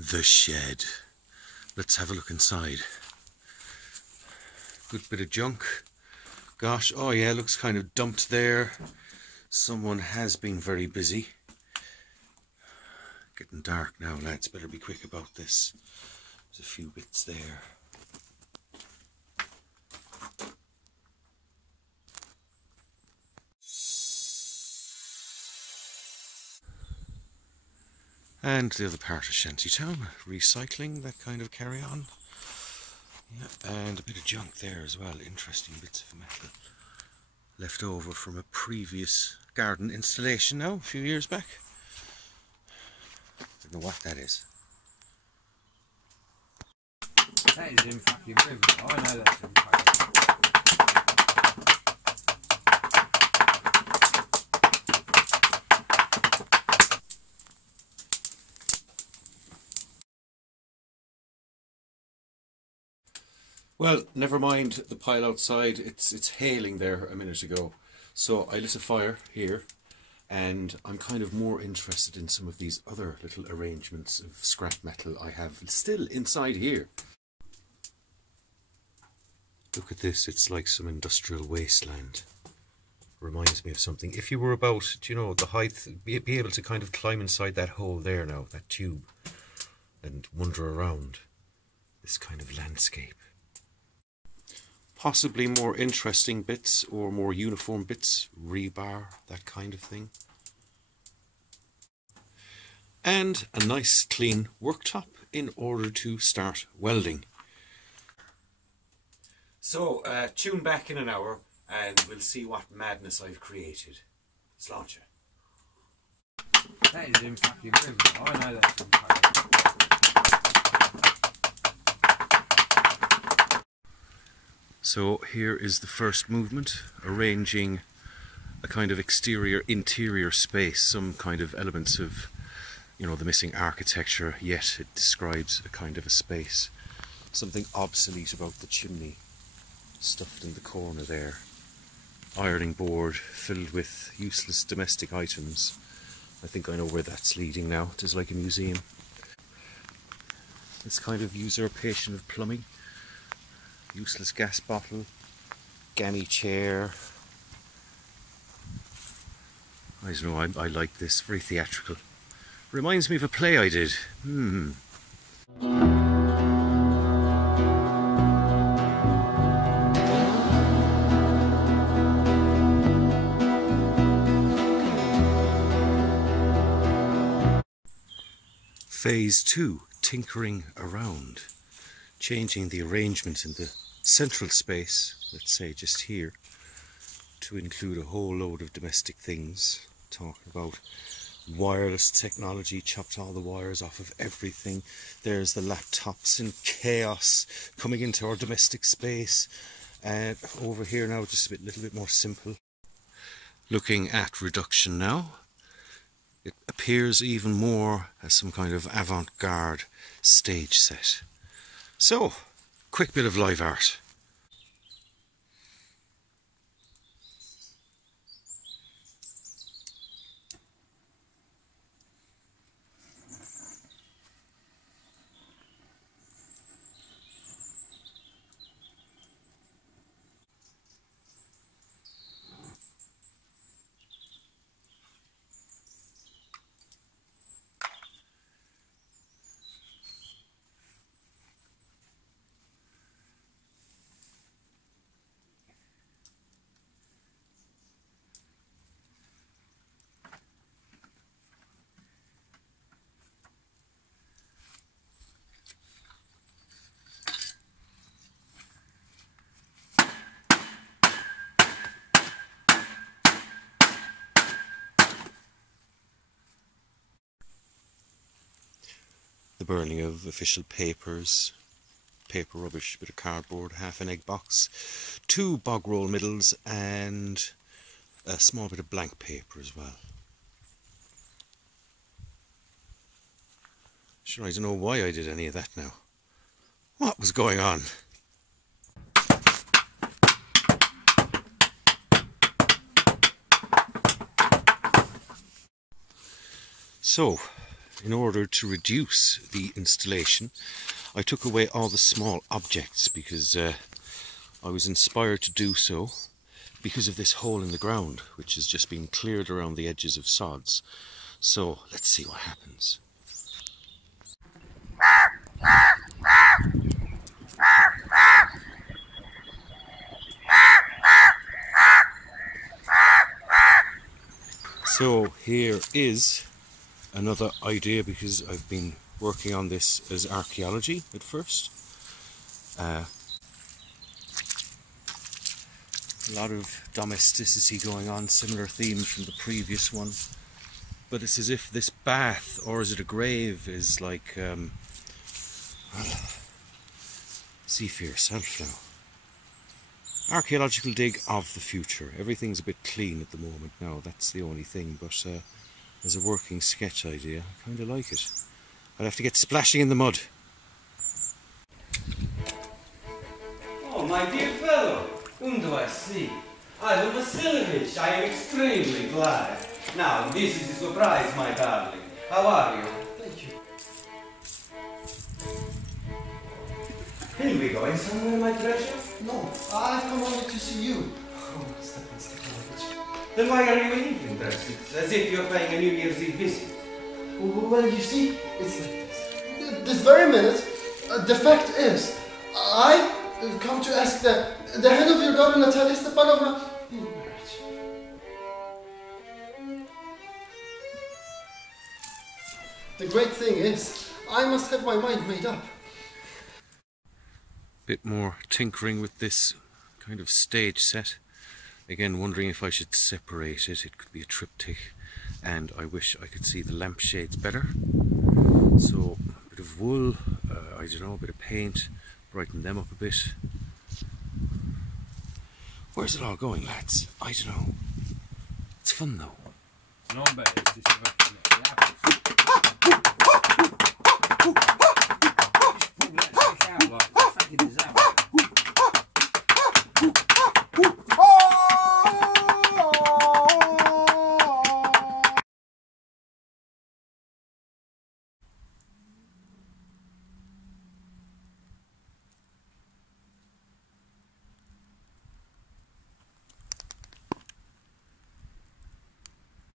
The shed. Let's have a look inside. Good bit of junk. Gosh, oh yeah, looks kind of dumped there. Someone has been very busy. Getting dark now, lads. Better be quick about this. There's a few bits there. And the other part of Shantytown, recycling, that kind of carry on. Yeah, and a bit of junk there as well, interesting bits of metal left over from a previous garden installation now, a few years back. Don't know what that is. That is in fucking room. I know that's in fucking Well, never mind the pile outside, it's hailing there a minute ago. So I lit a fire here, and I'm kind of more interested in some of these other little arrangements of scrap metal I have still inside here. Look at this, it's like some industrial wasteland. Reminds me of something. If you were about, do you know, the height, be able to kind of climb inside that hole there now, that tube, and wander around this kind of landscape. Possibly more interesting bits or more uniform bits, rebar, that kind of thing. And a nice clean worktop in order to start welding. So tune back in an hour and we'll see what madness I've created. Let's launch it. That is in fucking room. I know that's in fucking So here is the first movement, arranging a kind of exterior-interior space, some kind of elements of, you know, the missing architecture, yet it describes a kind of a space. Something obsolete about the chimney, stuffed in the corner there. Ironing board filled with useless domestic items. I think I know where that's leading now. It is like a museum. This kind of usurpation of plumbing. Useless gas bottle, gammy chair. I don't know, I like this, very theatrical. Reminds me of a play I did. Phase 2, tinkering around. Changing the arrangement in the central space, let's say just here, to include a whole load of domestic things. Talking about wireless technology, chopped all the wires off of everything. There's the laptops in chaos coming into our domestic space. Over here now, just a little bit more simple. Looking at reduction now. It appears even more as some kind of avant-garde stage set. So, quick bit of live art. The burning of official papers, paper rubbish, bit of cardboard, half an egg box, 2 bog roll middles and a small bit of blank paper as well. Sure, I don't know why I did any of that now. What was going on? So, in order to reduce the installation, I took away all the small objects because I was inspired to do so because of this hole in the ground, which has just been cleared around the edges of sods. So let's see what happens. So here is another idea, because I've been working on this as archaeology at first. A lot of domesticity going on, similar themes from the previous one. But it's as if this bath, or is it a grave, is like see for yourself now. Archaeological dig of the future. Everything's a bit clean at the moment now, that's the only thing, but as a working sketch idea, I kind of like it. I'd have to get splashing in the mud. Oh, my dear fellow, whom do I see? Ivan Vasilievich, I am extremely glad. Now, this is a surprise, my darling. How are you? Thank you. Can we go somewhere, my treasure? No, I've come only to see you. Oh, Stepan Stepanovich. Then why are you in England dressed? It's as if you're paying a New Year's Eve visit. Well, you see, it's like this. This very minute, the fact is, I come to ask the hand of your daughter, Natalia Stepanovna, in marriage. The great thing is, I must have my mind made up. Bit more tinkering with this kind of stage set. Again, wondering if I should separate it. It could be a triptych, and I wish I could see the lampshades better. So a bit of wool, I don't know, a bit of paint, brighten them up a bit. Where's it all going, lads? I don't know. It's fun though. No, but it's just